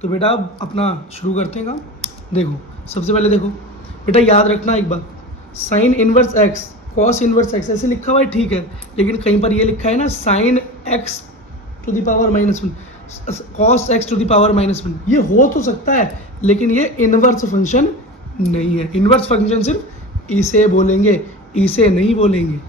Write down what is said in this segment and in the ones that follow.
तो बेटा अब अपना शुरू करते हैं काम। देखो सबसे पहले देखो बेटा, याद रखना एक बात, sine inverse x cos inverse x ऐसे लिखा हुआ है ठीक है, लेकिन कहीं पर ये लिखा है ना sine x to the power -1 cos x to the power -1, ये हो तो सकता है लेकिन ये इनवर्स फंक्शन नहीं है। इनवर्स फंक्शन सिर्फ इसे बोलेंगे, इसे नहीं बोलेंगे,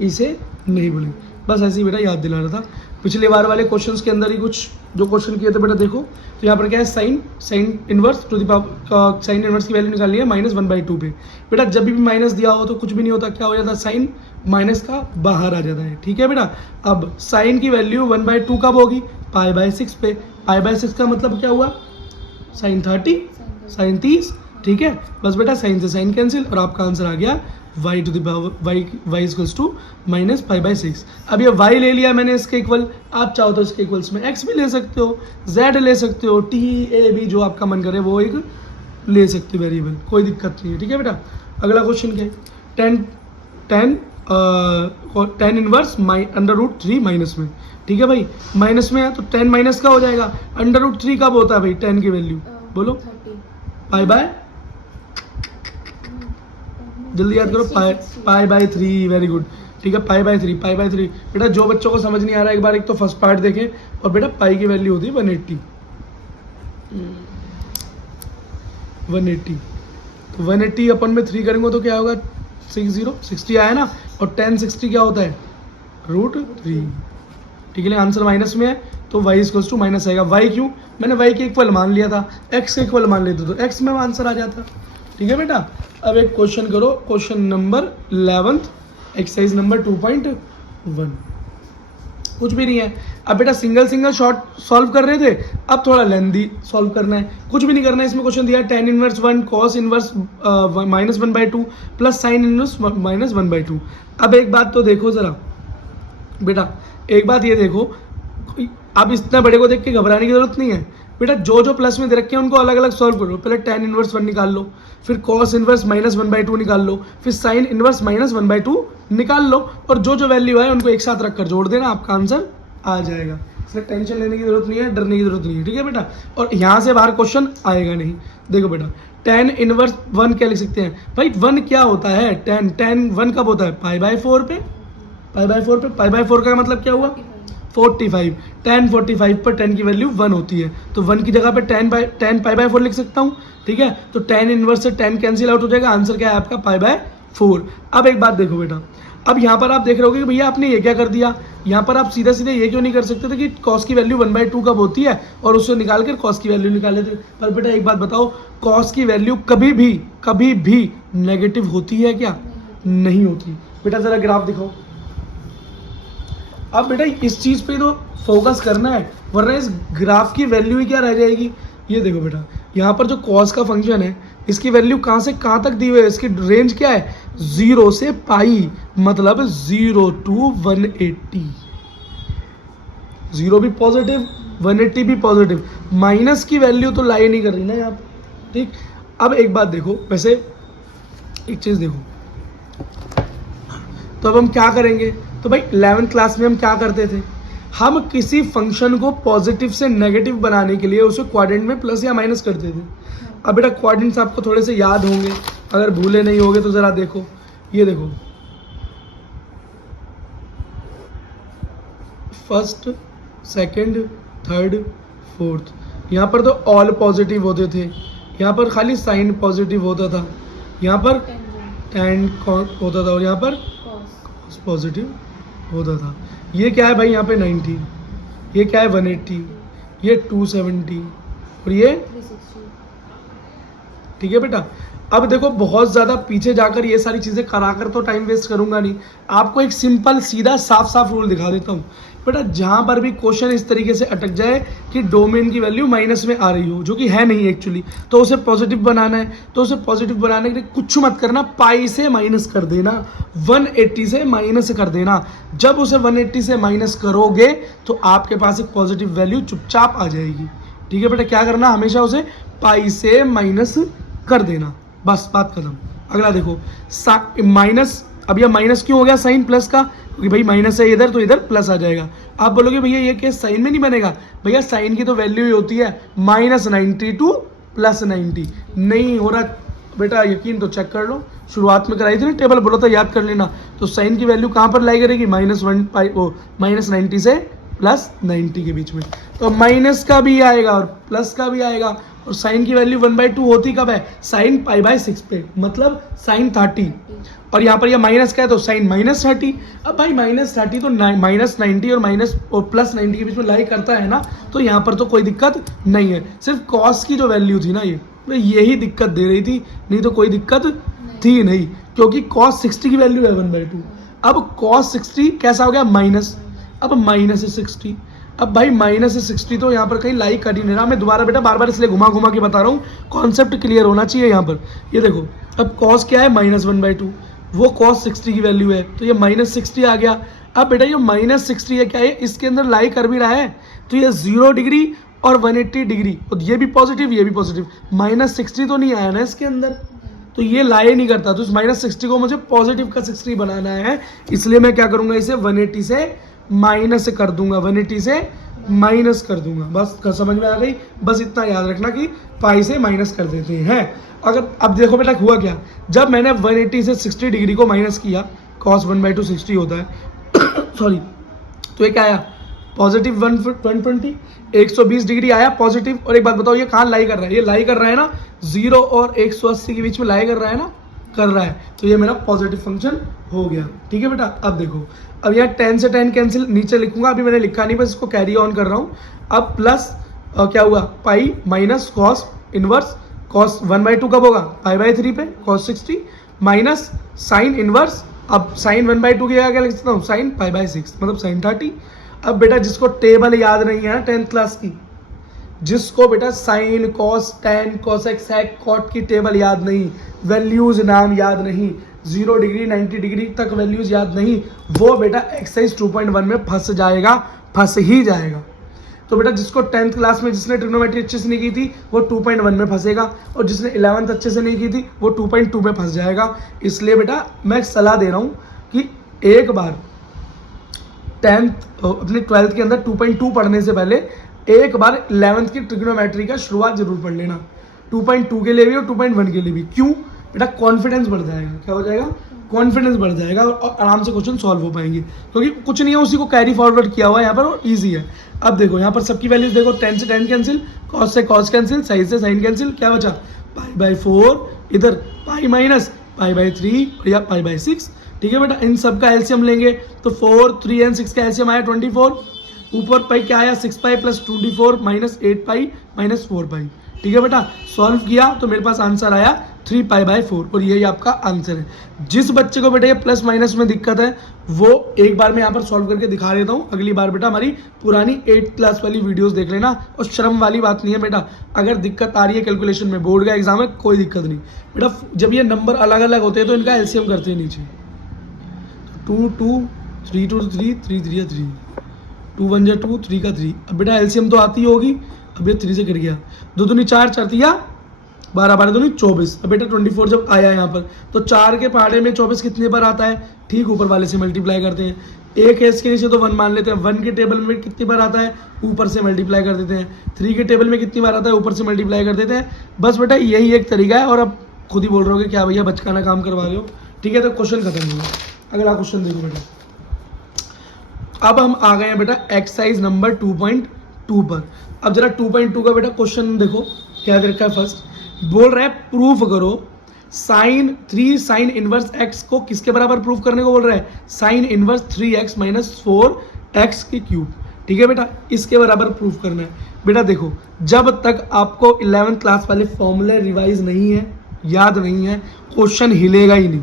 इसे नहीं बोलेंगे। बस ऐसे ही बेटा याद दिला रहा था। पिछले बार वाले क्वेश्चंस के अंदर ही कुछ जो क्वेश्चन किए थे बेटा देखो, तो यहाँ पर क्या है sine inverse two the power, sine inverse की वैल्यू निकालनी है -1/2 पे। बेटा जब भी माइनस दिया हो तो कुछ भी नहीं होता, क्या हो जाता है साइन माइनस का बाहर आ जाता है, ठीक है बेटा। अब साइन की वैल्यू 1/2 कब होगी, π/6 पे। π/6 का मतलब क्या हुआ, साइन 30, साइन 30, ठीक है। बस बेटा साइन से साइन कैंसिल और आपका आंसर आ गया y to the power y equals to -π/6। अब ये y ले लिया मैंने इसके इक्वल, आप चाहो तो इसके इक्वल्स में x भी ले सकते हो, z ले सकते हो, t a b जो आपका मन करे वो एक ले सकते हो वेरिएबल, कोई दिक्कत नहीं है, ठीक है बेटा। अगला क्वेश्चन क्या है, tan इनवर्स √3 माइनस में, ठीक है भाई, माइनस में है तो tan माइनस का हो जाएगा, √3 कब होता है भाई tan की वैल्यू बोलो, π/, जल्दी याद करो, π/3, वेरी गुड, ठीक है, π/3 बेटा। जो बच्चों को समझ नहीं आ रहा है एक बार एक तो फर्स्ट पार्ट देखें, और बेटा पाई की वैल्यू होती है 180, तो 180 अपन में 3 करेंगे तो क्या होगा 60 आया ना, और tan 60 क्या होता है √3, ठीक है। आंसर माइनस में है तो y इक्वल्स टू माइनस आएगा। y क्यों, मैंने y के इक्वल मान लिया था, x के इक्वल मान लेते तो x में आंसर आ जाता, ठीक है बेटा। अब एक क्वेश्चन करो, क्वेश्चन नंबर 11 एक्सरसाइज नंबर 2.1, कुछ भी नहीं है। अब बेटा सिंगल शॉर्ट सॉल्व कर रहे थे, अब थोड़ा लेंथी सॉल्व करना है, कुछ भी नहीं करना है। इसमें क्वेश्चन दिया है tan inverse 1 cos inverse -1/2 plus sine inverse -1/2। अब एक बात तो देखो ज़रा बेटा, एक बात ये देखो, अब इतना बड़े को देख के घबराने की जरूरत नहीं है बेटा। जो जो प्लस में दे रखे हैं उनको अलग अलग सॉल्व करो। पहले tan इनवर्स 1 निकाल लो, फिर cos इनवर्स -1/2 निकाल लो, फिर sin इनवर्स -1/2 निकाल लो, और जो जो वैल्यू है उनको एक साथ रखकर जोड़ देना, आपका आंसर आ जाएगा। इसलिए टेंशन लेने की जरूरत नहीं है, डरने की जरूरत नहीं है, ठीक है बेटा। और यहाँ से बाहर क्वेश्चन आएगा नहीं। देखो बेटा tan इनवर्स 1 क्या लिख सकते हैं भाई, 1 क्या होता है, tan 1 कब होता है π/4 पे, π/4 का मतलब क्या हुआ 45, tan 45 पर tan की वैल्यू 1 होती है, तो 1 की जगह पे tan π/4 लिख सकता हूँ, ठीक है। तो tan इनवर्स से tan कैंसिल आउट हो जाएगा, आंसर क्या है आपका π/4। अब एक बात देखो बेटा, अब यहाँ पर आप देख रहे होगे कि भैया आपने ये क्या कर दिया, यहाँ पर आप सीधा सीधे ये क्यों नहीं कर सकते थे कि cos की वैल्यू 1/2 कब होती है और उससे निकाल कर cos की वैल्यू निकाल लेते। पर बेटा एक बात बताओ, cos की वैल्यू कभी भी नेगेटिव होती है क्या, नहीं होती। बेटा ज़रा ग्राफ दिखाओ। अब बेटा इस चीज़ पे तो फोकस करना है, वरना इस ग्राफ की वैल्यू ही क्या रह जाएगी। ये देखो बेटा, यहाँ पर जो cos का फंक्शन है इसकी वैल्यू कहाँ से कहाँ तक दी हुई है, इसकी रेंज क्या है 0 से पाई, मतलब 0 to 180, 0 भी पॉजिटिव 180 भी पॉजिटिव, माइनस की वैल्यू तो लाई नहीं कर रही ना यहाँ पर, ठीक। अब एक बात देखो, वैसे एक चीज़ देखो, तो अब हम क्या करेंगे, तो भाई 11th क्लास में हम क्या करते थे, हम किसी फंक्शन को पॉजिटिव से नेगेटिव बनाने के लिए उसे क्वाड्रेंट में प्लस या माइनस करते थे। अब बेटा क्वाड्रेंट्स आपको थोड़े से याद होंगे, अगर भूले नहीं होंगे तो ज़रा देखो, ये देखो फर्स्ट, सेकंड, थर्ड, फोर्थ, यहाँ पर तो ऑल पॉजिटिव होते थे, यहाँ पर खाली साइन पॉजिटिव होता था, यहाँ पर tan होता था और यहाँ पर cos पॉजिटिव होता था। ये क्या है भाई, यहाँ पे 90, ये क्या है 180, ये 270 और ये 360, ठीक है बेटा। अब देखो बहुत ज़्यादा पीछे जाकर ये सारी चीज़ें कराकर तो टाइम वेस्ट करूंगा नहीं, आपको एक सिंपल सीधा साफ रूल दिखा देता हूँ बेटा। जहाँ पर भी क्वेश्चन इस तरीके से अटक जाए कि डोमेन की वैल्यू माइनस में आ रही हो, जो कि है नहीं एक्चुअली, तो उसे पॉजिटिव बनाना है, तो उसे पॉजिटिव बनाने के लिए कुछ मत करना, पाई से माइनस कर देना, 180 से माइनस कर देना। जब उसे 180 से माइनस करोगे तो आपके पास एक पॉजिटिव वैल्यू चुपचाप आ जाएगी, ठीक है बेटा। क्या करना, हमेशा उसे पाई से माइनस कर देना, बस बात खत्म। अगला देखो, माइनस अब यह माइनस क्यों हो गया साइन प्लस का, क्योंकि भाई माइनस है इधर तो इधर प्लस आ जाएगा। आप बोलोगे भैया ये केस साइन में नहीं बनेगा, भैया साइन की तो वैल्यू ही होती है -90 टू +90। नहीं हो रहा बेटा यकीन तो चेक कर लो, शुरुआत में कराई थी ना टेबल, बोला था याद कर लेना। तो साइन की वैल्यू कहाँ पर लाई करेगी, -90 से +90 के बीच में। तो माइनस का भी आएगा और प्लस का भी आएगा। और साइन की वैल्यू 1/2 होती कब है, साइन π/6 पे, मतलब साइन 30। और यहाँ पर यह माइनस का है तो साइन -30। अब भाई -30 तो -90 और +90 के बीच में लाई करता है ना, तो यहाँ पर तो कोई दिक्कत नहीं है। सिर्फ कॉस की जो वैल्यू थी ना ये यही दिक्कत दे रही थी, नहीं तो कोई दिक्कत थी नहीं, क्योंकि cos 60 की वैल्यू है 1/2। अब cos 60 कैसा हो गया माइनस, अब -60। अब भाई -60 तो यहाँ पर कहीं लाई कर ही नहीं रहा। मैं दोबारा बेटा बार बार इसलिए घुमा घुमा के बता रहा हूँ, कॉन्सेप्ट क्लियर होना चाहिए यहाँ पर। ये देखो अब cos क्या है -1/2, वो cos 60 की वैल्यू है, तो ये -60 आ गया। अब बेटा ये -60 है क्या है, इसके अंदर लाई कर भी रहा है, तो ये 0 डिग्री और 180 डिग्री, और ये भी पॉजिटिव ये भी पॉजिटिव, -60 तो नहीं आया ना इसके अंदर, तो ये लाई नहीं करता। तो इस -60 को मुझे पॉजिटिव का 60 बनाना है, इसलिए मैं क्या करूंगा, इसे 180 से माइनस कर दूंगा, 180 से माइनस कर दूंगा। बस समझ में आ गई, बस इतना याद रखना कि पाई से माइनस कर देते हैं। अगर अब देखो बेटा हुआ क्या, जब मैंने 180 से 60 डिग्री को माइनस किया, cos 1/2 60 होता है सॉरी, तो ये क्या आया पॉजिटिव 120, 120 डिग्री आया पॉजिटिव। और एक बात बताओ ये कहाँ लाई कर रहा है, ये लाई कर रहा है ना 0 और 180 के बीच में लाई कर रहा है ना, कर रहा है, तो ये मेरा पॉजिटिव फंक्शन हो गया। ठीक है बेटा, अब देखो अब यहाँ 10 से 10 कैंसिल, नीचे लिखूंगा, अभी मैंने लिखा नहीं, बस इसको कैरी ऑन कर रहा हूँ। अब प्लस क्या हुआ pi minus cos inverse, cos 1/2 कब होगा π/3 पे cos 60 माइनस साइन इनवर्स, अब साइन 1/2 की जगह क्या लिख सकता हूँ, साइन π/6 मतलब साइन 30। अब बेटा जिसको टेबल याद नहीं है 10th क्लास की, जिसको बेटा sine cos tan cosec sec cot की टेबल याद नहीं, वैल्यूज नाम याद नहीं, 0 डिग्री 90 डिग्री तक वैल्यूज याद नहीं, वो बेटा एक्सरसाइज 2.1 में फंस जाएगा, फंस ही जाएगा। तो बेटा जिसको 10th क्लास में जिसने ट्रिग्नोमेट्री अच्छे से नहीं की थी वो 2.1 में फंसेगा, और जिसने 11th अच्छे से नहीं की थी वो 2.2 में फंस जाएगा। इसलिए बेटा मैं सलाह दे रहा हूँ कि एक बार 10th अपने 12th के अंदर 2.2 पढ़ने से पहले एक बार 11th की ट्रिग्नोमेट्री का शुरुआत जरूर पढ़ लेना, 2.2 के लिए भी और 2.1 के लिए भी। क्यों बेटा, कॉन्फिडेंस बढ़ जाएगा। क्या हो जाएगा, कॉन्फिडेंस बढ़ जाएगा, और आराम से क्वेश्चन सॉल्व हो पाएंगे, क्योंकि कुछ नहीं है, उसी को कैरी फॉरवर्ड किया हुआ है यहाँ पर और ईजी है। अब देखो यहाँ पर सबकी वैल्यूज देखो, 10 से 10 कैंसिल, कॉस से कॉस कैंसिल, साइन से साइन कैंसिल, क्या बचा π/4, इधर पाई माइनस π/3 और या π/6। ठीक है बेटा, इन सब का एलसीएम लेंगे तो 4, 3 एंड 6 का एलसीएम आया 24, ऊपर पाई क्या आया 6π + 24 - 8π - 4π। ठीक है बेटा, सॉल्व किया तो मेरे पास आंसर आया 3π/4, और यही आपका आंसर है। जिस बच्चे को बेटा ये प्लस माइनस में दिक्कत है वो एक बार मैं यहाँ पर सॉल्व करके दिखा देता हूँ, अगली बार बेटा हमारी पुरानी 8th क्लास वाली वीडियोस देख लेना। और शर्म वाली बात नहीं है बेटा, अगर दिक्कत आ रही है कैलकुलेशन में, बोर्ड का एग्जाम है, कोई दिक्कत नहीं बेटा। जब ये नंबर अलग अलग होते हैं तो इनका एलसीएम करते हैं नीचे, 2 2 3 2 3 3 3 3 2 1 जा 2 3 का 3। अब बेटा एलसीएम तो आती होगी, अब ये 3 से गिर गया, 2 दूनी 4 4 तिया 12 12 दूनी 24। अब बेटा 24 जब आया यहाँ पर तो 4 के पहाड़े में 24 कितने बार आता है, ठीक ऊपर वाले से मल्टीप्लाई करते हैं। एक है इसके नीचे तो 1 मान लेते हैं, 1 के टेबल में कितनी बार आता है, ऊपर से मल्टीप्लाई कर देते हैं। 3 के टेबल में कितनी बार आता है, ऊपर से मल्टीप्लाई कर देते हैं। बस बेटा यही एक तरीका है, और अब खुद ही बोल रहे हो कि क्या भैया बचकाना काम करवा रहे हो। ठीक है, तो क्वेश्चन खत्म हुआ, अगला क्वेश्चन देखो बेटा। अब हम आ गए हैं बेटा एक्सरसाइज नंबर 2.2 पर। अब जरा 2.2 का बेटा क्वेश्चन देखो क्या दे रखा है। फर्स्ट बोल रहा है प्रूफ करो साइन 3 साइन इनवर्स एक्स को किसके बराबर प्रूफ करने को बोल रहा है, साइन इनवर्स 3x - 4x की क्यूब। ठीक है बेटा, इसके बराबर प्रूफ करना है। बेटा देखो जब तक आपको 11th क्लास वाले फॉर्मूले रिवाइज नहीं है, याद नहीं है, क्वेश्चन हिलेगा ही नहीं,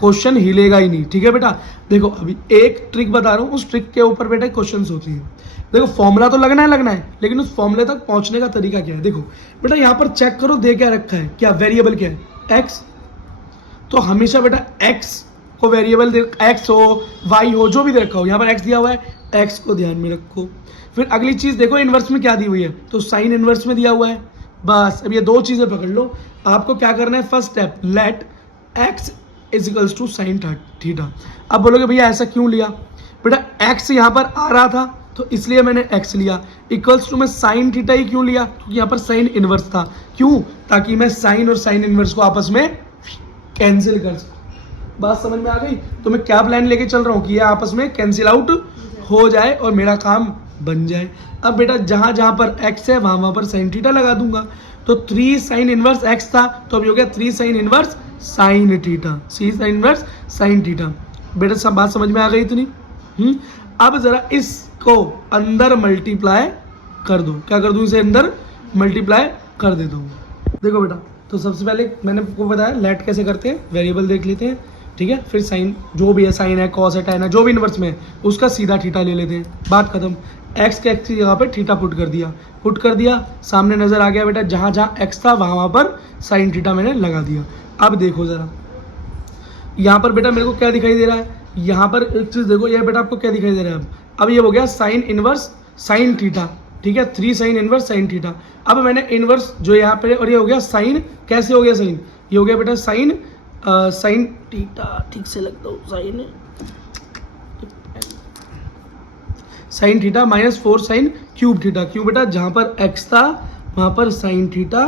क्वेश्चन हिलेगा ही नहीं। ठीक है बेटा, देखो अभी एक ट्रिक बता रहा हूँ, उस ट्रिक के ऊपर बेटा क्वेश्चंस होती है। देखो फॉर्मूला तो लगना है, लेकिन उस फॉर्मूले तक पहुंचने का तरीका क्या है। देखो बेटा यहाँ पर चेक करो दे क्या रखा है, क्या वेरिएबल क्या है, एक्स। तो हमेशा बेटा एक्स को वेरिएबल एक्स हो वाई हो जो भी दे रखा हो, यहाँ पर एक्स दिया हुआ है, एक्स को ध्यान में रखो। फिर अगली चीज देखो इनवर्स में क्या दी हुई है, तो साइन इनवर्स में दिया हुआ है। बस अब ये 2 चीजें पकड़ लो। आपको क्या करना है, first step let x is equals to sine theta. अब बोलोगे भैया ऐसा क्यों लिया? बेटा एक्स यहाँ पर आ रहा था तो इसलिए मैंने एक्स लिया, इक्वल्स टू में साइन थीटा ही क्यों लिया? क्योंकि यहाँ पर साइन इनवर्स था। क्यों? ताकि मैं साइन और साइन इनवर्स को आपस में कैंसिल कर सकूं। बात समझ में आ गई? तो मैं क्या प्लान लेके चल रहा हूँ कि ये आपस में कैंसिल आउट हो जाए और मेरा काम बन जाए। अब बेटा जहाँ जहाँ पर x है वहाँ वहाँ पर साइन थीटा लगा दूंगा। तो 3 साइन इनवर्स x था तो अभी हो गया 3 sine inverse sine theta, 3 sine inverse sine theta. बेटा सब बात समझ में आ गई इतनी? अब जरा इसको अंदर मल्टीप्लाई कर दो। क्या कर दूं? इसे अंदर मल्टीप्लाई कर देता हूँ। देखो बेटा, तो सबसे पहले मैंने आपको बताया लेट कैसे करते हैं, वेरिएबल देख लेते हैं, ठीक है। फिर साइन जो भी है, साइन है, कॉस है, टैन है, जो भी इनवर्स में है उसका सीधा थीटा ले लेते हैं। बात खत्म। एक्स के एक्स की जगह पे थीटा पुट कर दिया, सामने नजर आ गया बेटा जहाँ जहाँ एक्स था वहाँ वहाँ पर साइन थीटा मैंने लगा दिया। अब देखो जरा यहाँ पर बेटा मेरे को क्या दिखाई दे रहा है, यहाँ पर एक चीज़ देखो, ये बेटा आपको क्या दिखाई दे रहा है। अब ये हो गया साइन इनवर्स साइन थीटा, ठीक है, 3 साइन इनवर्स साइन थीटा। अब मैंने इनवर्स जो यहाँ पे, और ये हो गया साइन, कैसे हो गया साइन? ये हो गया बेटा साइन साइन थीटा, ठीक से लगता हूँ, sine theta -4 sine cube theta. क्यों बेटा? जहाँ पर एक्स था वहाँ पर साइन थीटा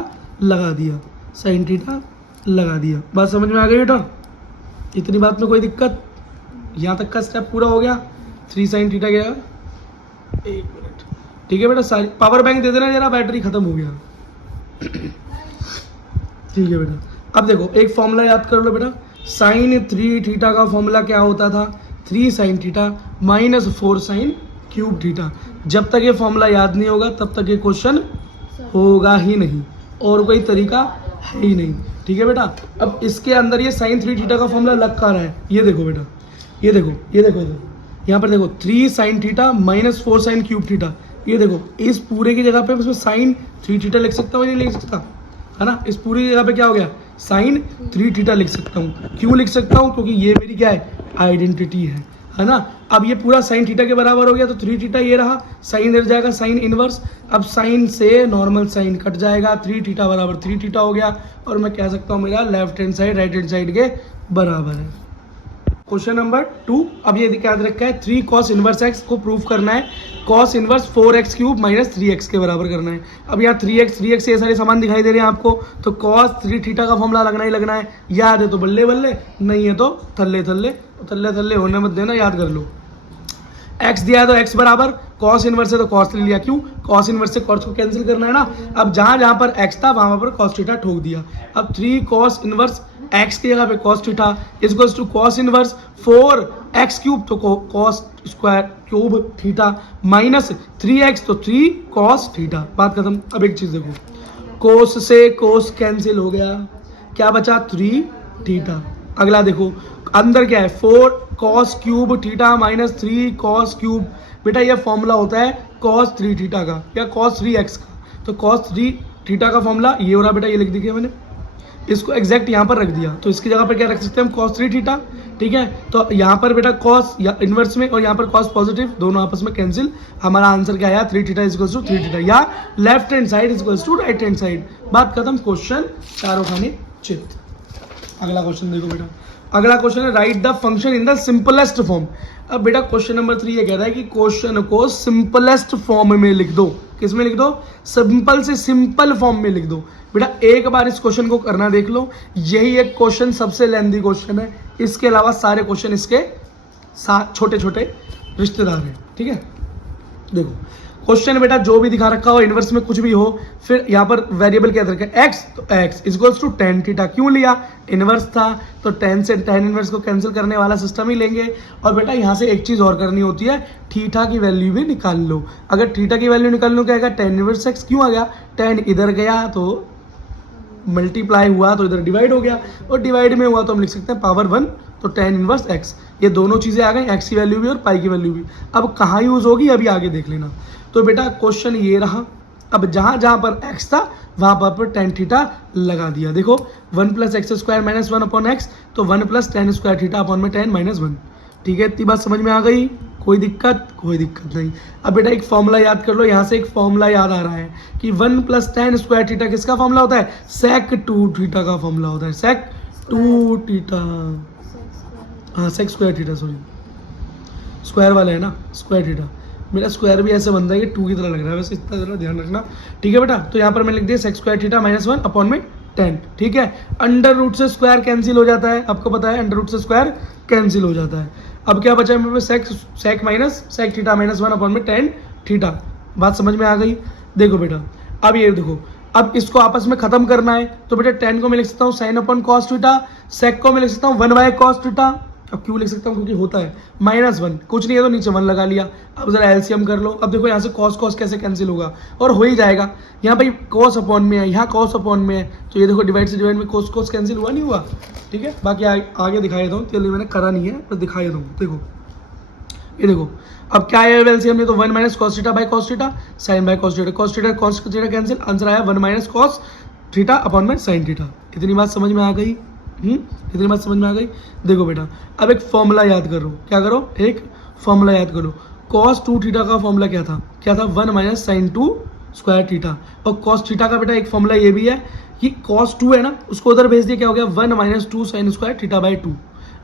लगा दिया, साइन थीटा लगा दिया। बात समझ में आ गई बेटा? इतनी बात में कोई दिक्कत? यहाँ तक का स्टेप पूरा हो गया। 3 साइन थीटा गया, 1 मिनट, ठीक है बेटा। सारी पावर बैंक दे देना जरा, बैटरी खत्म हो गया। ठीक है बेटा, अब देखो एक फॉर्मूला याद कर लो बेटा। साइन 3 थीटा का फॉर्मूला क्या होता था? 3 sine theta -4 sine cube theta. जब तक ये फॉर्मूला याद नहीं होगा तब तक ये क्वेश्चन होगा ही नहीं, और कोई तरीका है ही नहीं, ठीक है बेटा। अब इसके अंदर ये साइन 3 थीटा का फॉर्मूला लग कर रहा है, ये देखो बेटा, ये देखो यहाँ पर देखो 3 sine theta -4 sine cube theta. ये देखो इस पूरे की जगह पे उसमें साइन 3 थीटा लिख सकता हूँ, नहीं लिख सकता, है ना। इस पूरी जगह पे क्या हो गया? साइन 3 थीटा लिख सकता हूँ। क्यों लिख सकता हूँ? क्योंकि ये मेरी क्या है? आइडेंटिटी है ना। अब ये पूरा साइन थीटा के बराबर हो गया तो 3 थीटा ये रहा, साइन रह जाएगा साइन इनवर्स। अब साइन से नॉर्मल साइन कट जाएगा, 3 थीटा बराबर 3 थीटा हो गया, और मैं कह सकता हूँ मेरा left hand side right hand side के बराबर है। क्वेश्चन नंबर 2, अब ये याद रखा है 3 cos इनवर्स x को प्रूव करना है, cos inverse 4x cube -3x के बराबर करना है। अब यहाँ 3x ये सारे सामान दिखाई दे रहे हैं आपको, तो cos 3 थीटा का फॉर्मूला लगना ही लगना है। याद है तो बल्ले बल्ले, नहीं है तो थल्ले थल्ले होने मत देना, याद कर लो। x दिया है तो x बराबर, cos इनवर्स है तो cos ले लिया। क्यों? cos इनवर्स से cos को कैंसिल करना है ना। अब जहाँ जहाँ पर x था वहाँ पर cos थीटा ठोक दिया। अब 3 cos इनवर्स x की जगह पे cos theta equals to cos inverse 4x cube, तो cos square cube theta -3x तो 3 cos थीटा। बात खत्म। अब एक चीज़ देखो, cos से cos कैंसिल हो गया, क्या बचा? 3 थीटा। अगला देखो अंदर क्या है? 4 cos cube theta -3 cos cube. बेटा ये फॉर्मूला होता है cos 3 थीटा का या cos 3x का। तो cos 3 थीटा का फॉर्मूला ये हो रहा बेटा, ये लिख दिया मैंने, इसको एग्जैक्ट यहाँ पर रख दिया। तो इसकी जगह पर क्या रख सकते हैं हम? cos 3 थीटा, ठीक है। तो यहाँ पर बेटा cos या इनवर्स में और यहाँ पर cos पॉजिटिव, दोनों आपस में कैंसिल। हमारा आंसर क्या आया? 3 थीटा इक्वल्स टू 3 थीटा, या left hand side equals to right hand side. बात खत्म। क्वेश्चन चारों खाने चित। अगला क्वेश्चन देखो बेटा, अगला क्वेश्चन है right the function in the simplest form. अब बेटा क्वेश्चन नंबर 3 ये कह रहा है कि क्वेश्चन को सिंपलेस्ट फॉर्म में लिख दो। किस में लिख दो? सिंपल से सिंपल फॉर्म में लिख दो। बेटा एक बार इस क्वेश्चन को करना देख लो, यही एक क्वेश्चन सबसे लेंथी क्वेश्चन है, इसके अलावा सारे क्वेश्चन इसके छोटे छोटे रिश्तेदार हैं, ठीक है। देखो क्वेश्चन बेटा जो भी दिखा रखा हो, इनवर्स में कुछ भी हो, फिर यहाँ पर वेरिएबल क्या रखा है? x, तो x equals to tan theta. क्यों लिया? इनवर्स था तो tan से tan इनवर्स को कैंसिल करने वाला सिस्टम ही लेंगे। और बेटा यहाँ से एक चीज़ और करनी होती है, थीटा की वैल्यू भी निकाल लो। अगर थीटा की वैल्यू निकाल लो क्या आएगा? tan inverse x। क्यों आ गया? tan इधर गया तो मल्टीप्लाई हुआ तो इधर डिवाइड हो गया, और डिवाइड में हुआ तो हम लिख सकते हैं पावर 1, तो tan इनवर्स x। ये दोनों चीज़ें आ गई, x की वैल्यू भी और पाई की वैल्यू भी। अब कहाँ यूज़ होगी अभी आगे देख लेना। तो बेटा क्वेश्चन ये रहा, अब जहाँ जहाँ पर x था वहाँ पर tan थीटा लगा दिया। देखो 1 + x² - 1/x, तो 1 + tan स्क्वायर थीटा अपॉन में tan -1, ठीक है। इतनी बात समझ में आ गई? कोई दिक्कत? कोई दिक्कत नहीं। अब बेटा एक फॉर्मूला याद कर लो, यहाँ से एक फॉर्मूला याद आ रहा है कि 1 + tan स्क्वायर थीटा किसका फॉर्मूला होता है? sec 2 थीटा का फॉर्मूला होता है, sec 2 थीटा। हाँ sec square theta, sorry square वाला है ना, स्क्वायर थीटा। मेरा स्क्वायर भी ऐसे बनता है कि 2 की तरह लग रहा है, वैसे इतना ज़रा ध्यान रखना, ठीक है बेटा। तो यहाँ पर मैं लिख दिया sec square theta minus 1 upon में 10, ठीक है। अंडर रूट से स्क्वायर कैंसिल हो जाता है, आपको पता है अंडर रूट से स्क्वायर कैंसिल हो जाता है। अब क्या बचा है मेरे पास, सेक थीटा माइनस 1 अपॉन में 10 थीटा। बात समझ में आ गई। देखो बेटा अब ये देखो, अब इसको आपस में खत्म करना है, तो बेटा 10 को मैं लिख सकता हूँ साइन अपॉन कॉस थीटा, सेक को मैं लिख सकता हूँ 1 कॉस थीटा। अब क्यों लिख सकता हूँ, क्योंकि होता है -1, कुछ नहीं है तो नीचे 1 लगा लिया। अब जरा एलसीएम कर लो। अब देखो यहाँ से कॉस कॉस कैसे कैंसिल होगा, और हो ही जाएगा। यहाँ भाई कॉस अपॉन में है, यहाँ कॉस अपॉन में है, तो ये देखो डिवाइड से डिवाइड में कॉस कॉस कैंसिल हुआ नहीं हुआ, ठीक है। बाकी आगे दिखा देता हूँ, चलिए मैंने करा नहीं है पर दिखा देता हूँ। देखो ये देखो अब क्या है एलसीएम में, तो 1 minus cos theta by cos theta, sine by cos theta cancel, answer आया 1 माइनस कॉस थीटा अपॉन में साइन थीटा। इतनी बात समझ में आ गई, इतनी बात समझ में आ गई। देखो बेटा अब एक फॉर्मूला याद करो, क्या करो, एक फॉर्मूला याद करो। कॉस 2 थीटा का फॉर्मूला क्या था, 1 माइनस साइन 2 स्क्वायर थीटा। और कॉस थीटा का बेटा एक फॉर्मूला ये भी है कि कॉस 2 है ना, उसको उधर भेज दिया, क्या हो गया 1 minus 2 sine square theta by 2।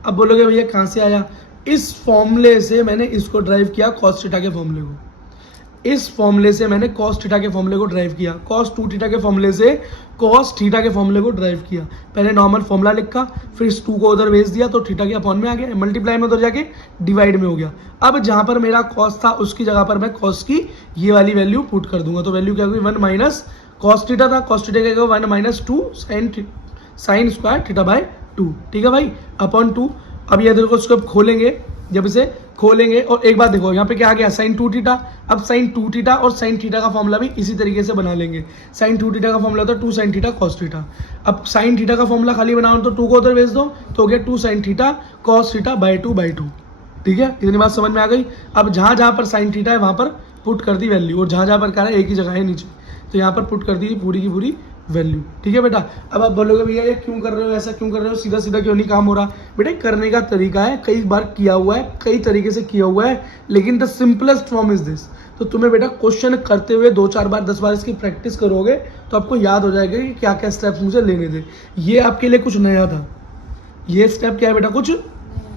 अब बोलोगे भैया कहाँ से आया, इस फॉर्मूले से मैंने इसको ड्राइव किया, कॉस थीटा के फॉर्मूले को। इस फॉर्मूले से मैंने कॉस थीटा के फॉर्मूले को ड्राइव किया, कॉस 2 थीटा के फॉर्मूले से कॉस थीटा के फॉर्मूले को ड्राइव किया। पहले नॉर्मल फॉर्मूला लिखा, फिर इस 2 को उधर भेज दिया तो थीटा के अपॉन में आ गया, मल्टीप्लाई में उधर जाके डिवाइड में हो गया। अब जहां पर मेरा कॉस था उसकी जगह पर मैं कॉस की ये वाली वैल्यू पुट कर दूंगा, तो वैल्यू क्या होगी 1 माइनस कॉस थीटा था, कॉस थीटा क्या होगा 1 minus 2 sine square theta by 2, ठीक है भाई, अपॉन 2। अब ये देखो इसको खोलेंगे, जब इसे खोलेंगे और एक बात देखो यहाँ पे क्या आ गया साइन 2 थीटा। अब साइन 2 थीटा और साइन थीटा का फॉर्मूला भी इसी तरीके से बना लेंगे। साइन 2 थीटा का फॉर्मूला होता है 2 साइन थीटा कॉस थीटा। अब साइन थीटा का फॉर्मूला खाली बनाओ तो 2 को उधर भेज दो, तो हो गया 2 sine theta cos theta by 2, ठीक है। इतनी बात समझ में आ गई। अब जहाँ जहाँ पर साइन थीटा है वहाँ पर पुट कर दी वैल्यू, और जहाँ जहाँ पर क्या है एक ही जगह है नीचे, तो यहाँ पर पुट कर दी पूरी की पूरी वैल्यू, ठीक है बेटा। अब आप बोलोगे भैया ये क्यों कर रहे हो, ऐसा क्यों कर रहे हो, सीधा सीधा क्यों नहीं काम हो रहा। बेटा करने का तरीका है, कई बार किया हुआ है, कई तरीके से किया हुआ है, लेकिन the simplest form is this. तो तुम्हें बेटा क्वेश्चन करते हुए 2-4 बार 10 बार इसकी प्रैक्टिस करोगे तो आपको याद हो जाएगा कि क्या क्या स्टेप्स मुझे लेने थे। ये आपके लिए कुछ नया था, ये स्टेप क्या है बेटा, कुछ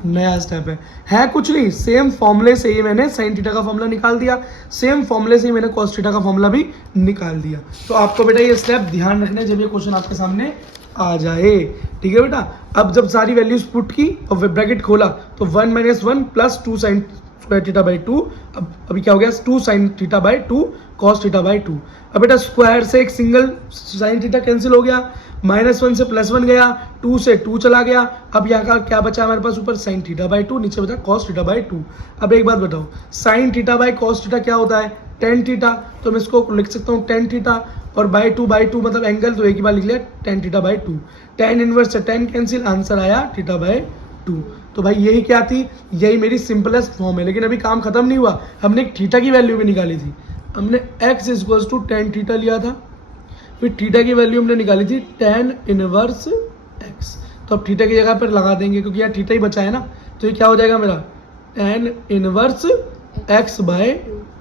नया स्टेप है कुछ नहीं। सेम फॉर्मूले से ही मैंने साइन थीटा का फॉर्मूला निकाल दिया, सेम फॉर्मूले से ही मैंने कॉस थीटा का फॉर्मूला भी निकाल दिया। तो आपको बेटा ये स्टेप ध्यान रखने जब ये क्वेश्चन आपके सामने आ जाए, ठीक है बेटा। अब जब सारी वैल्यूज पुट की और ब्रैकेट खोला तो 1 minus 1 plus 2 sine square theta by 2, अब अभी क्या हो गया 2 sine theta by 2 cos theta by 2। अब बेटा स्क्वायर से एक सिंगल साइन थीटा कैंसिल हो गया, -1 से +1 गया, 2 से 2 चला गया। अब यहाँ का क्या बचा हमारे पास, ऊपर साइन थीटा बाई 2, नीचे बचा कॉस थीटा बाई 2। अब एक बात बताओ, sine theta by cos theta क्या होता है, tan थीटा। तो मैं इसको लिख सकता हूँ tan थीटा, और बाई 2 मतलब एंगल, तो एक ही बार लिख लिया tan theta by 2। tan inverse से tan कैंसिल, आंसर आया थीटा बाई 2। तो भाई यही क्या थी, यही मेरी सिंपलेस्ट फॉर्म है। लेकिन अभी काम खत्म नहीं हुआ, हमने एक थीटा की वैल्यू भी निकाली थी। हमने x equals to tan theta लिया था, फिर थीटा की वैल्यू हमने निकाली थी tan इनवर्स x। तो अब थीटा की जगह पर लगा देंगे क्योंकि यहाँ थीटा ही बचा है ना, तो ये क्या हो जाएगा मेरा tan इनवर्स x बाय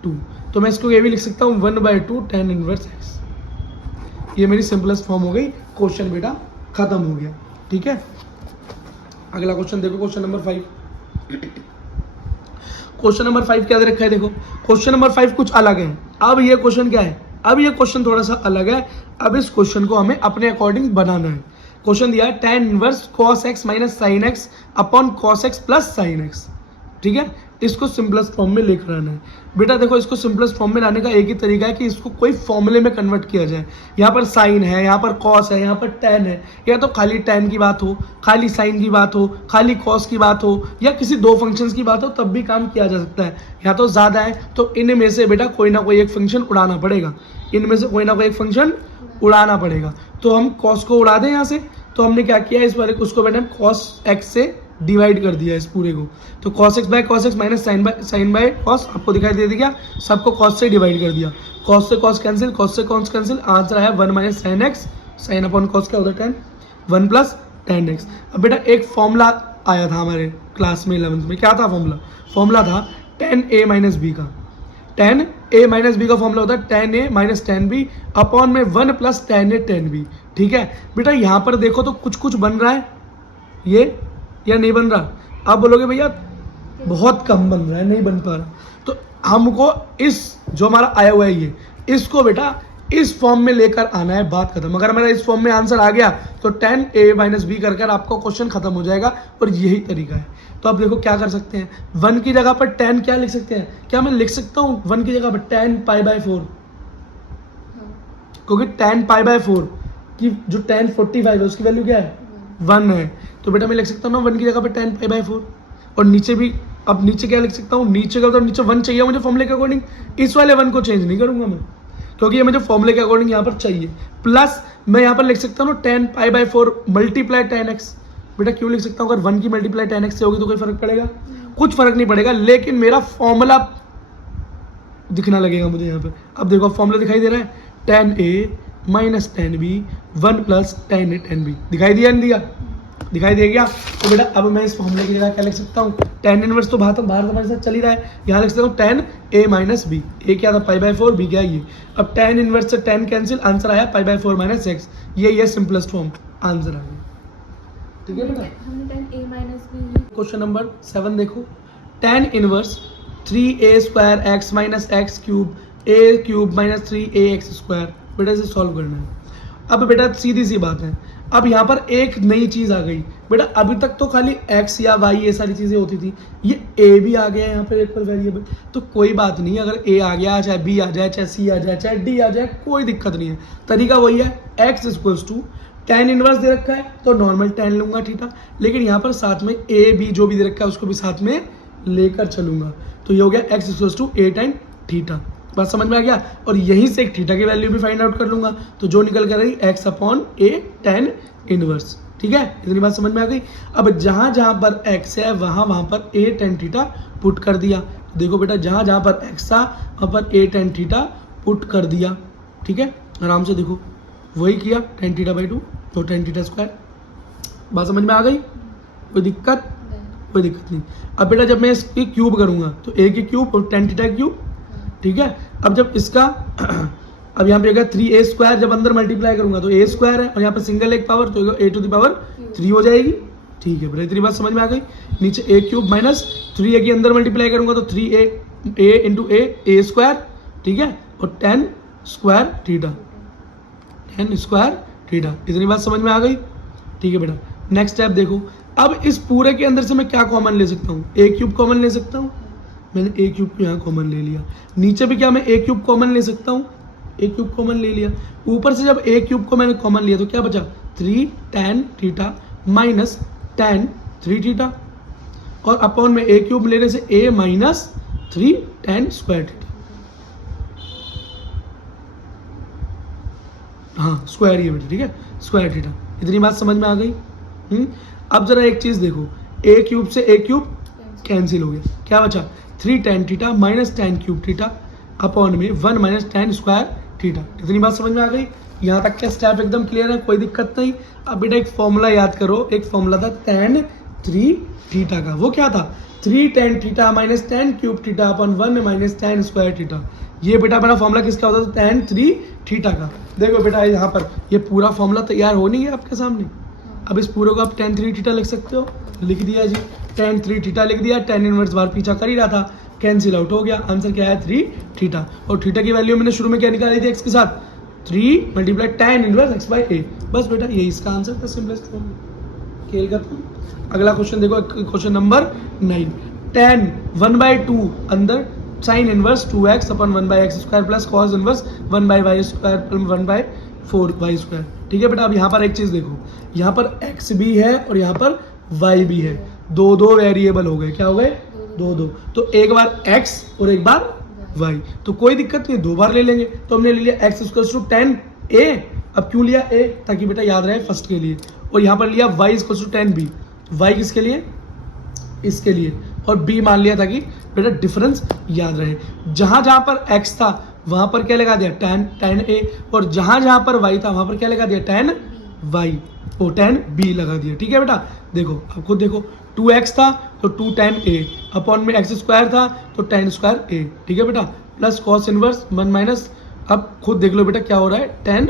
2। तो मैं इसको ये भी लिख सकता हूँ 1/2 tan इनवर्स x। ये मेरी सिंपलेस्ट फॉर्म हो गई, क्वेश्चन बेटा खत्म हो गया, ठीक है। अगला क्वेश्चन देखो, क्वेश्चन नंबर 5। क्वेश्चन नंबर 5 क्या दे रखा है, देखो क्वेश्चन नंबर 5 कुछ अलग है। अब ये क्वेश्चन क्या है, अब ये क्वेश्चन थोड़ा सा अलग है। अब इस क्वेश्चन को हमें अपने अकॉर्डिंग बनाना है। क्वेश्चन दिया है tan inverse cos x minus sine x upon cos x plus sine x, ठीक है। इसको सिंपलेस्ट फॉर्म में लेकर आना है बेटा। देखो इसको सिंपलेस्ट फॉर्म में लाने का एक ही तरीका है कि इसको कोई फॉर्मूले में कन्वर्ट किया जाए। यहाँ पर साइन है, यहाँ पर कॉस है, यहाँ पर tan है, या तो खाली tan की बात हो, खाली साइन की बात हो, खाली कॉस की बात हो, या किसी 2 फंक्शंस की बात हो, तब भी काम किया जा सकता है। या तो ज़्यादा है तो इनमें से बेटा कोई ना कोई एक फंक्शन उड़ाना पड़ेगा, इनमें से कोई ना कोई एक फंक्शन उड़ाना पड़ेगा। तो हम कॉस को उड़ा दें यहाँ से, तो हमने क्या किया इस वाले उसको बेटा कॉस एक्स से डिवाइड कर दिया इस पूरे को। तो cos x by cos x minus sine by cos, आपको दिखाई दे दिया, सबको cos से डिवाइड कर दिया। cos से cos कैंसिल, cos से cos कैंसिल, आंसर आया 1 minus sine x, sine upon cos क्या होता है 10, 1 प्लस tan x। अब बेटा एक फॉर्मूला आया था हमारे क्लास में 11th में, क्या था फॉर्मूला था tan a माइनस बी का। tan a माइनस बी का फॉर्मूला होता है tan a minus tan b upon में 1 plus tan a tan b, ठीक है। बेटा यहाँ पर देखो तो कुछ कुछ बन रहा है ये या नहीं बन रहा, आप बोलोगे भैया बहुत कम बन रहा है, नहीं बन पा रहा, तो हमको इस जो हमारा आया हुआ है ये, इसको बेटा इस फॉर्म में लेकर आना है, बात खत्म। अगर मेरा इस फॉर्म में आंसर आ गया तो tan a माइनस बी कर आपका क्वेश्चन खत्म हो जाएगा, और यही तरीका है। तो अब देखो क्या कर सकते हैं, 1 की जगह पर tan क्या लिख सकते हैं, क्या मैं लिख सकता हूँ 1 की जगह पर tan π/4, क्योंकि tan π/4 की जो tan 45 है उसकी वैल्यू क्या है 1 है, तो बेटा मैं लिख सकता हूँ ना 1 की जगह पर tan π/4, और नीचे भी, अब नीचे क्या लिख सकता हूँ, नीचे का तो नीचे 1 चाहिए मुझे फॉर्मूले के अकॉर्डिंग, इस वाले 1 को चेंज नहीं करूंगा मैं, क्योंकि ये मुझे फॉर्मूले के अकॉर्डिंग यहाँ पर चाहिए। प्लस मैं यहाँ पर लिख सकता हूँ tan π/4 मल्टीप्लाई tan x, बेटा क्यों लिख सकता हूँ, अगर 1 की मल्टीप्लाई tan x से होगी तो कोई फर्क पड़ेगा, कुछ फर्क नहीं पड़ेगा, लेकिन मेरा फॉर्मूला दिखना लगेगा मुझे यहाँ पे। अब देखो फॉर्मूला दिखाई दे रहा है, tan a minus tan b 1 plus tan a tan b, दिखाई दिया नहीं दिया, दिखाई दे गया। तो बेटा अब मैं इस फॉर्मूले की जगह क्या लिख सकता हूँ, tan इनवर्स तो बाहर हमारे साथ चल ही रहा है, यहाँ लिख सकता हूँ tan a minus b, a क्या था π/4, b क्या है ये, अब tan इनवर्स से tan कैंसिल, आंसर आया π/4 माइनस x, ये सिंपलेस्ट फॉर्म आंसर आ गया। ठीक है बेटा, हमने tan a minus b। Question number 7 देखो, tan inverse 3a square x minus x cube a cube minus 3ax square, बेटा इसे सॉल्व करना है। अब बेटा सीधी सी बात है, अब यहाँ पर एक नई चीज आ गई बेटा, अभी तक तो खाली x या y ये सारी चीजें होती थी, ये a भी आ गया है यहाँ पर एक पर वेरिएबल, तो कोई बात नहीं, अगर a आ गया चाहे b आ जाए चाहे c आ जाए चाहे d आ जाए, कोई दिक्कत नहीं है। तरीका वही है, x equals to tan inverse दे रखा है तो नॉर्मल tan लूंगा थीटा, लेकिन यहाँ पर साथ में a b जो भी दे रखा है उसको भी साथ में लेकर चलूंगा, तो ये हो गया x equals to a tan theta, बात समझ में आ गया। और यहीं से एक थीटा की वैल्यू भी फाइंड आउट कर लूंगा, तो जो निकल कर रही x upon a tan inverse, ठीक है, इतनी बात समझ में आ गई। अब जहां जहां पर x है वहां पर a tan थीटा पुट कर दिया, देखो बेटा जहां जहां पर x था वहां पर a tan थीटा पुट कर दिया, ठीक है, आराम से देखो वही किया, tan थीटा/2 तो tan थीटा स्क्वायर, बात समझ में आ गई, कोई दिक्कत, कोई दिक्कत नहीं। अब बेटा जब मैं इसकी क्यूब करूंगा तो a की क्यूब और tan थीटा क्यूब, ठीक है। अब जब इसका अब यहाँ पे होगा 3a स्क्वायर, जब अंदर मल्टीप्लाई करूंगा तो a स्क्वायर है, और यहाँ पे सिंगल एक पावर तो a टू द पावर 3 हो जाएगी, ठीक है बेटा, इतनी बात समझ में आ गई। नीचे a क्यूब माइनस 3a के अंदर मल्टीप्लाई करूंगा तो 3a इंटू a स्क्वायर, ठीक है, और tan square theta, tan square theta, इतनी बात समझ में आ गई, ठीक है बेटा। नेक्स्ट स्टेप देखो, अब इस पूरे के अंदर से मैं क्या कॉमन ले सकता हूँ, a क्यूब कॉमन ले सकता हूँ, मैंने a क्यूब को यहाँ कॉमन ले लिया, नीचे भी क्या मैं a क्यूब कॉमन ले सकता हूँ, a क्यूब कॉमन ले लिया, ऊपर से जब a क्यूब को मैंने कॉमन लिया तो क्या बचा 3 tan theta minus tan 3 theta, और अपॉन में a क्यूब लेने से a minus 3 tan square theta, हाँ स्क्वायर ही है बेटा, ठीक है, स्क्वायर थीटा, इतनी बात समझ में आ गई। अब जरा एक चीज देखो, a क्यूब से a क्यूब कैंसिल हो गया, क्या बचा 3 tan theta minus tan cube theta upon में 1 माइनस tan स्क्वायर थीटा, इतनी बात समझ में आ गई। यहाँ तक क्या स्टेप एकदम क्लियर है, कोई दिक्कत नहीं। अब बेटा एक फॉर्मूला याद करो, एक फॉर्मूला था tan 3 थीटा का, वो क्या था 3 tan theta minus tan cube theta upon 1 minus tan square theta, ये बेटा मेरा फॉर्मूला किसका होता था tan 3 थीटा का। देखो बेटा यहाँ पर ये पूरा फॉर्मूला तैयार हो नहीं है आपके सामने, अब इस पूरे को आप tan 3 थीटा लिख सकते हो, लिख दिया जी, tan 3 थीटा लिख दिया, tan इनवर्स बार पीछा कर ही रहा था, कैंसिल आउट हो गया, आंसर क्या है 3 थीटा, और थीटा की वैल्यू मैंने शुरू में क्या निकाली थी x के साथ 3 multiply tan inverse x by a, बस बेटा यही इसका आंसर था, सिंपलेस्ट फॉर्म, खेल खत्म। अगला क्वेश्चन देखो, क्वेश्चन नंबर 9, tan 1/2 अंदर sin इनवर्स 2x अपन 1/x square plus cos inverse 1/y square 1/4y square, ठीक है बेटा। अब यहाँ पर एक चीज देखो, यहाँ पर x भी है और यहाँ पर y भी है, दो वेरिएबल हो गए, क्या हो गए दो, तो एक बार x और एक बार y, तो कोई दिक्कत नहीं, 2 बार ले लेंगे। तो हमने ले लिया x equals to tan a, अब क्यों लिया a, ताकि बेटा याद रहे फर्स्ट के लिए, और यहाँ पर लिया y equals to tan b, y किसके लिए, इसके लिए, और b मान लिया ताकि बेटा डिफरेंस याद रहे। जहां जहां पर x था वहां पर क्या लगा दिया tan a, और जहां जहां पर y था वहां पर क्या लगा दिया tan y, ओ tan b लगा दिया, ठीक है बेटा। देखो अब खुद देखो, 2x था तो 2 tan a अपॉन में x स्क्वायर था तो tan स्क्वायर a, ठीक है बेटा, प्लस cos इनवर्स 1 माइनस, अब खुद देख लो बेटा क्या हो रहा है tan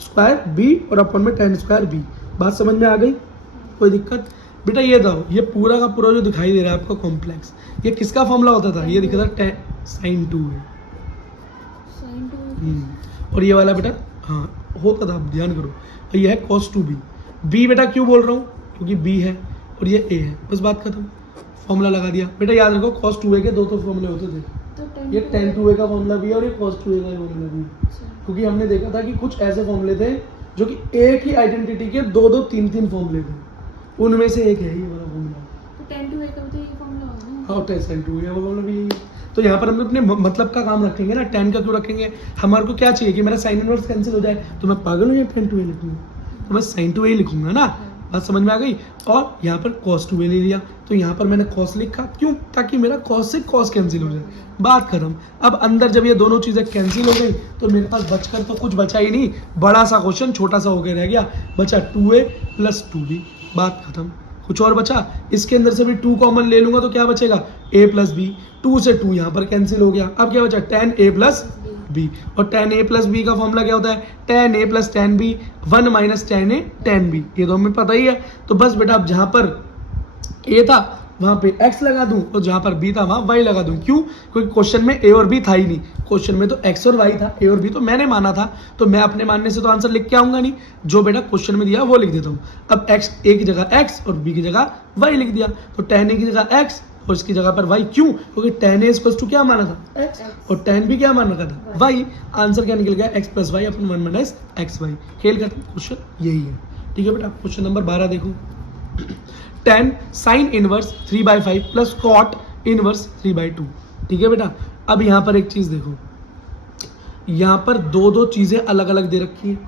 स्क्वायर b और अपॉन में tan स्क्वायर b, बात समझ में आ गई, कोई दिक्कत। बेटा ये था, ये पूरा का पूरा जो दिखाई दे रहा है आपको कॉम्प्लेक्स, ये किसका फॉर्मूला होता था? ये दिखा था sin 2 है। और ये वाला बेटा हाँ होता था, आप ध्यान करो। और ये है cos 2b। b बेटा क्यों बोल रहा हूँ? क्योंकि b है और ये a है, बस बात खत्म, फॉर्मूला लगा दिया। बेटा याद रखो cos 2a के दो फॉर्मूले होते थे, ये tan 2a का फॉर्मूला भी है और ये cos 2a का फॉर्मूला भी है। क्योंकि हमने देखा था कि कुछ ऐसे फॉर्मूले थे जो कि एक ही आइडेंटिटी के दो दो तीन तीन फॉर्मूले थे, उनमें से एक है ये वाला फॉर्मूला। तो tan 2a का भी ये फॉर्मूला होगा ना? हाँ tan 2a वाला फॉर्मूला भी यही है। तो यहाँ पर हम अपने मतलब का काम रखेंगे ना, tan का क्यों रखेंगे? हमारे को क्या चाहिए कि मेरा sin इनवर्स कैंसिल हो जाए, तो मैं पागल हूँ या tan 2a लिखूंगा? तो मैं sin 2a लिखूंगा ना, बात समझ में आ गई। और यहाँ पर cos 2a ले लिया, तो यहाँ पर मैंने cos लिखा, क्यों? ताकि मेरा cos से cos कैंसिल हो जाए, बात खत्म। अब अंदर जब ये दोनों चीज़ें कैंसिल हो गई तो मेरे पास बचकर तो कुछ बचा ही नहीं, बड़ा सा क्वेश्चन छोटा सा होकर रह गया, बचा 2a + 2b, बात खत्म। कुछ और बचा? इसके अंदर से भी 2 कॉमन ले लूंगा तो क्या बचेगा? a + b, 2 से 2 यहाँ पर कैंसिल हो गया। अब क्या बचा? tan a + b, और tan a + b का फॉर्मूला क्या होता है? tan a + tan b 1 - tan a tan b, ये तो हमें पता ही है। तो बस बेटा अब जहाँ पर a था वहाँ पे x लगा दूं और जहाँ पर b था वहाँ y लगा दूं। क्यों? क्योंकि क्वेश्चन में a और b था ही नहीं, क्वेश्चन में तो x और y था, a और b तो मैंने माना था, तो मैं अपने मानने से तो आंसर लिख के आऊंगा नहीं, जो बेटा क्वेश्चन में दिया वो लिख देता हूँ। अब x a की जगह x और b की जगह y लिख दिया, तो tan a की जगह x और इसकी जगह पर y। क्यों? क्योंकि tan a = क्या माना था? x, और tan b क्या माना था? y। आंसर क्या निकल गया? x + y अपन 1 - xy। खेल खत्म, क्वेश्चन यही है। ठीक है बेटा, क्वेश्चन नंबर 12 देखो। tan sin inverse 3/5 + cot inverse 3/2। ठीक है बेटा, अब यहाँ पर एक चीज देखो, यहाँ पर दो चीजें अलग अलग दे रखी है।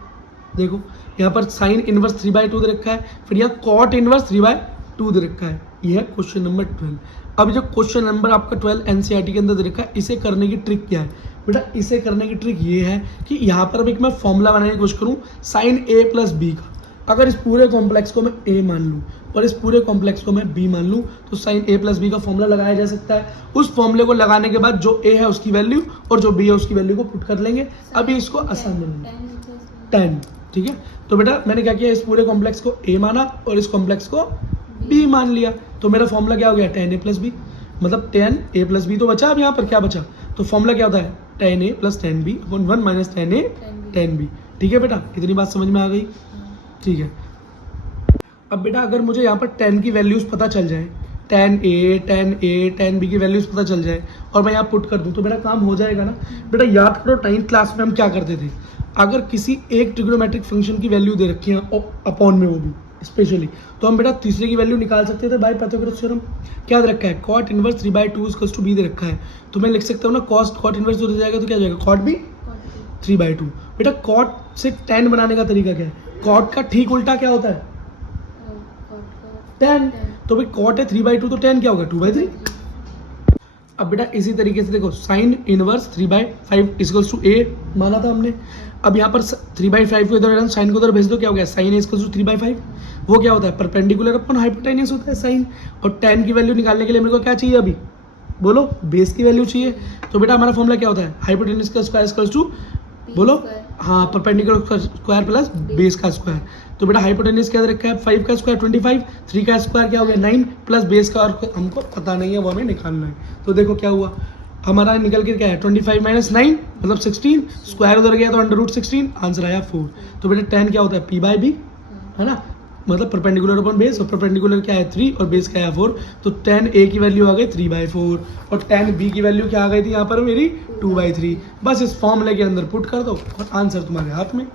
देखो यहाँ पर sin इनवर्स 3/2 दे रखा है, फिर यहाँ cot इनवर्स 3/2 दे रखा है। यह है क्वेश्चन नंबर 12। अब जो क्वेश्चन नंबर आपका 12 एनसीईआरटी के अंदर दे रखा है, इसे करने की ट्रिक क्या है बेटा? इसे करने की ट्रिक ये है कि यहाँ पर एक मैं फॉर्मूला बनाने की कोशिश करूँ sin a + b का। अगर इस पूरे कॉम्प्लेक्स को मैं a मान लूँ और इस पूरे कॉम्प्लेक्स को मैं b मान लूँ, तो sin a + b का फॉर्मूला लगाया जा सकता है। उस फॉर्मूले को लगाने के बाद जो a है उसकी वैल्यू और जो b है उसकी वैल्यू को पुट कर लेंगे। अभी इसको आसान बनाएंगे, tan। ठीक है, तो बेटा मैंने क्या किया, इस पूरे कॉम्प्लेक्स को a माना और इस कॉम्प्लेक्स को b मान लिया, तो मेरा फॉर्मूला क्या हो गया? tan a + b, मतलब tan a + b तो बचा। अब यहाँ पर क्या बचा? तो फॉर्मूला क्या होता है? tan a + tan b 1 - tan a tan b। ठीक है बेटा, इतनी बात समझ में आ गई? ठीक है। अब बेटा अगर मुझे यहाँ पर tan की वैल्यूज पता चल जाए, tan a tan b की वैल्यूज पता चल जाए और मैं यहाँ पुट कर दूँ, तो मेरा काम हो जाएगा ना। बेटा याद करो 9th क्लास में हम क्या करते थे, अगर किसी एक ट्रिग्नोमेट्रिक फंक्शन की वैल्यू दे रखी है अपॉन में वो भी स्पेशली, तो हम बेटा तीसरे की वैल्यू निकाल सकते थे बाय पाइथागोरस थ्योरम। क्या दे रखा है? cot इनवर्स 3/2 = b दे रखा है, तो मैं लिख सकता हूँ ना cot इनवर्स हो जाएगा, तो क्या जाएगा? cot b 3/2। बेटा cot से tan बनाने का तरीका क्या है? cot का ठीक उल्टा क्या होता है? tan। तो भाई cot है 3/2, तो tan क्या होगा? 2/3। अब बेटा इसी तरीके से देखो sin इनवर्स 3/5 = a माना था हमने। अब यहाँ पर 3/5 को इधर साइन को उधर भेज दो, क्या हो गया? sin a = 3/5। वो क्या होता है? परपेंडिकुलर अपन हाइपोटेन्यूस होता है साइन। और tan की वैल्यू निकालने के लिए मेरे को क्या चाहिए? अभी बोलो, बेस की वैल्यू चाहिए। तो बेटा हमारा फॉर्मूला क्या होता है? हाइपोटेन्यूस का स्क्वायर = बोलो, हाँ, परपेंडिकुलर स्क्वायर प्लस बेस का स्क्वायर। तो बेटा हाइपोटेन्यूस क्या दे रखा है? 5 का स्क्वायर 25, 3 का स्क्वायर क्या हो गया? 9 प्लस बेस का और हमको पता नहीं है, वो हमें निकालना है। तो देखो क्या हुआ, हमारा निकल के क्या है? 25 - 9 मतलब 16, स्क्वायर उधर गया तो √16, आंसर आया 4। तो बेटा tan क्या होता है? p/b, है ना, मतलब परपेंडिकुलर अपॉन बेस, और परपेंडिकुलर क्या है? 3 और बेस क्या है? 4। तो tan a की वैल्यू आ गई 3/4 और tan b की वैल्यू क्या आ गई थी यहाँ पर मेरी? 2/3। बस इस फॉर्मूले के अंदर पुट कर दो और आंसर तुम्हारे हाथ में।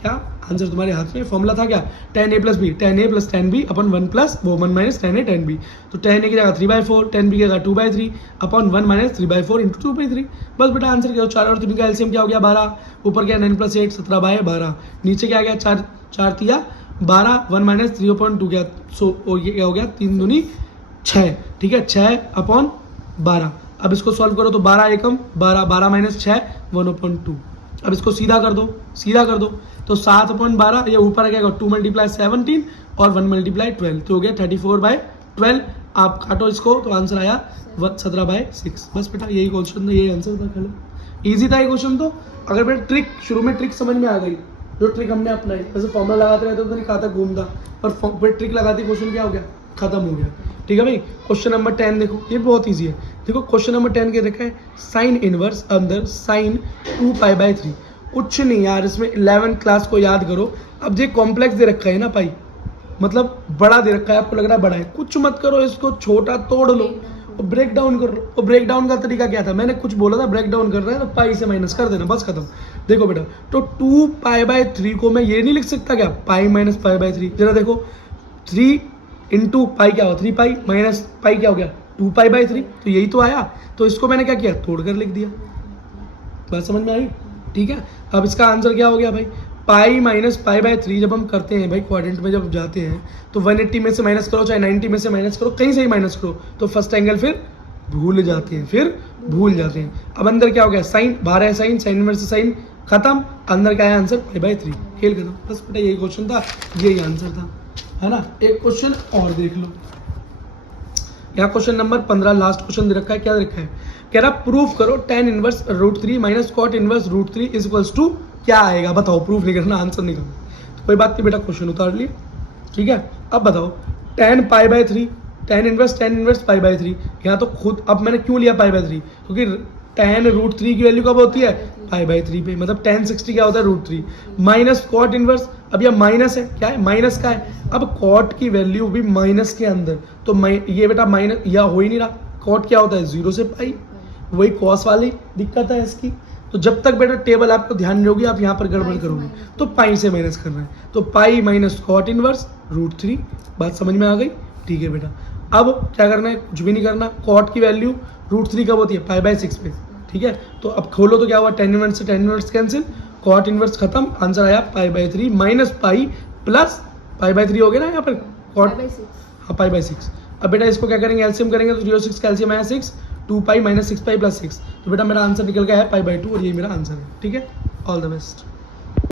क्या आंसर तुम्हारे हाथ में? फॉर्मूला था क्या? tan a + b, tan a + tan b upon 1 - tan a tan b। तो tan a की जगह 3/4, tan b की जगह 2/3 अपन 1 - 3/4 × 2/3। बस बेटा आंसर क्या हो? 4 और 3 का एलसीएम क्या हो गया? 12। ऊपर क्या? 9 + 8 17/12। नीचे क्या गया? 4 4 तिया 12, 1 - 3/2 गया। सो और ये क्या हो गया? 3 दूनी 6। ठीक है, 6/12। अब इसको सॉल्व करो तो 12 एकम 12, 12 - 6 1/2। अब इसको सीधा कर दो, सीधा कर दो, तो 7/12, ये ऊपर आ गया 2 × 17 और 1 × 12, तो हो गया 34/12। आप काटो इसको तो आंसर आया 17/6। बस बेटा यही क्वेश्चन था, यही आंसर था। खैर ईजी था ये क्वेश्चन। तो अगर बेटा ट्रिक शुरू में ट्रिक समझ में आ गई, जो ट्रिक हमने अपनाई, वैसे फॉर्मूला लगाते रहते तो नहीं खाता घूमता, पर ट्रिक लगाती क्वेश्चन क्या हो गया? खत्म हो गया। ठीक है भाई। क्वेश्चन नंबर 10 देखो, ये बहुत ईजी है। देखो क्वेश्चन नंबर 10 क्या रखा है, साइन इनवर्स अंदर साइन 2π/3। कुछ नहीं यार, इसमें 11th क्लास को याद करो। अब ये कॉम्प्लेक्स दे रखा है ना भाई, मतलब बड़ा दे रखा है, आपको लग रहा है बड़ा है, कुछ मत करो, इसको छोटा तोड़ लो और ब्रेक डाउन कर लो। और ब्रेक डाउन का तरीका क्या था, मैंने कुछ बोला था ब्रेक डाउन कर रहा है तो पाई से माइनस कर देना, बस खत्म। देखो बेटा, तो 2π/3 को मैं ये नहीं लिख सकता क्या, पाई माइनस π/3। जरा देखो 3 इंटू पाई क्या हुआ, 3π माइनस पाई क्या हो गया 2π/3, तो यही तो आया। तो इसको मैंने क्या किया, तोड़ कर लिख दिया। बात समझ में आई? ठीक है। अब इसका आंसर क्या हो गया भाई, पाई माइनस π/3 जब हम करते हैं भाई क्वाड्रेंट में जब जाते हैं तो 180 में से माइनस करो चाहे 90 में से माइनस करो, कहीं से ही माइनस करो तो फर्स्ट एंगल फिर भूल जाते हैं। अब अंदर क्या हो गया, साइन बाहर है, साइन इनवर्स साइन खत्म, अंदर क्या है आंसर π/3, खेल खत्म। बस बेटा यही क्वेश्चन था, यही आंसर था, है ना। एक क्वेश्चन और देख लो, यहाँ क्वेश्चन नंबर 15 लास्ट क्वेश्चन दे रखा है। क्या दे रखा है, कह रहा प्रूफ करो tan inverse √3 minus cot inverse √3 is equals to क्या आएगा, बताओ। प्रूफ नहीं करना, आंसर नहीं करना, तो कोई बात नहीं बेटा, क्वेश्चन उतार लिए। ठीक है। अब बताओ tan π/3, tan इनवर्स π/3, यहाँ तो खुद, अब मैंने क्यों लिया π/3, क्योंकि tan √3 की वैल्यू कब होती है, π/3 पे, मतलब tan 60 क्या होता है √3 माइनस कॉट इनवर्स। अब यह माइनस है, क्या है माइनस का है, अब कॉट की वैल्यू भी माइनस के अंदर, तो ये बेटा माइनस, यह हो ही नहीं रहा, कॉट क्या होता है 0 से पाई, वही कॉस वाली दिक्कत है इसकी। तो जब तक बेटा टेबल आपको ध्यान नहीं होगी, आप यहाँ पर गड़बड़ करोगे, तो पाई से माइनस करना है, तो पाई माइनस कॉट इनवर्स √3। बात समझ में आ गई? ठीक है बेटा। अब क्या करना है, कुछ भी नहीं करना, कॉट की वैल्यू √3 कब होती है, π/6 पे। ठीक है। तो अब खोलो तो क्या हुआ, tan इनवर्स से tan inverse cancel, cot inverse खत्म, आंसर आया π/3 माइनस पाई प्लस π/3 हो गया ना यहाँ पर कॉट, हाँ π/6। अब बेटा इसको क्या करेंगे, एलसीएम करेंगे तो 0 6 का एलसीएम आया 6, 2π माइनस 6π प्लस 6, तो बेटा मेरा आंसर निकल गया है π/2 और ये मेरा आंसर है। ठीक है। All the best.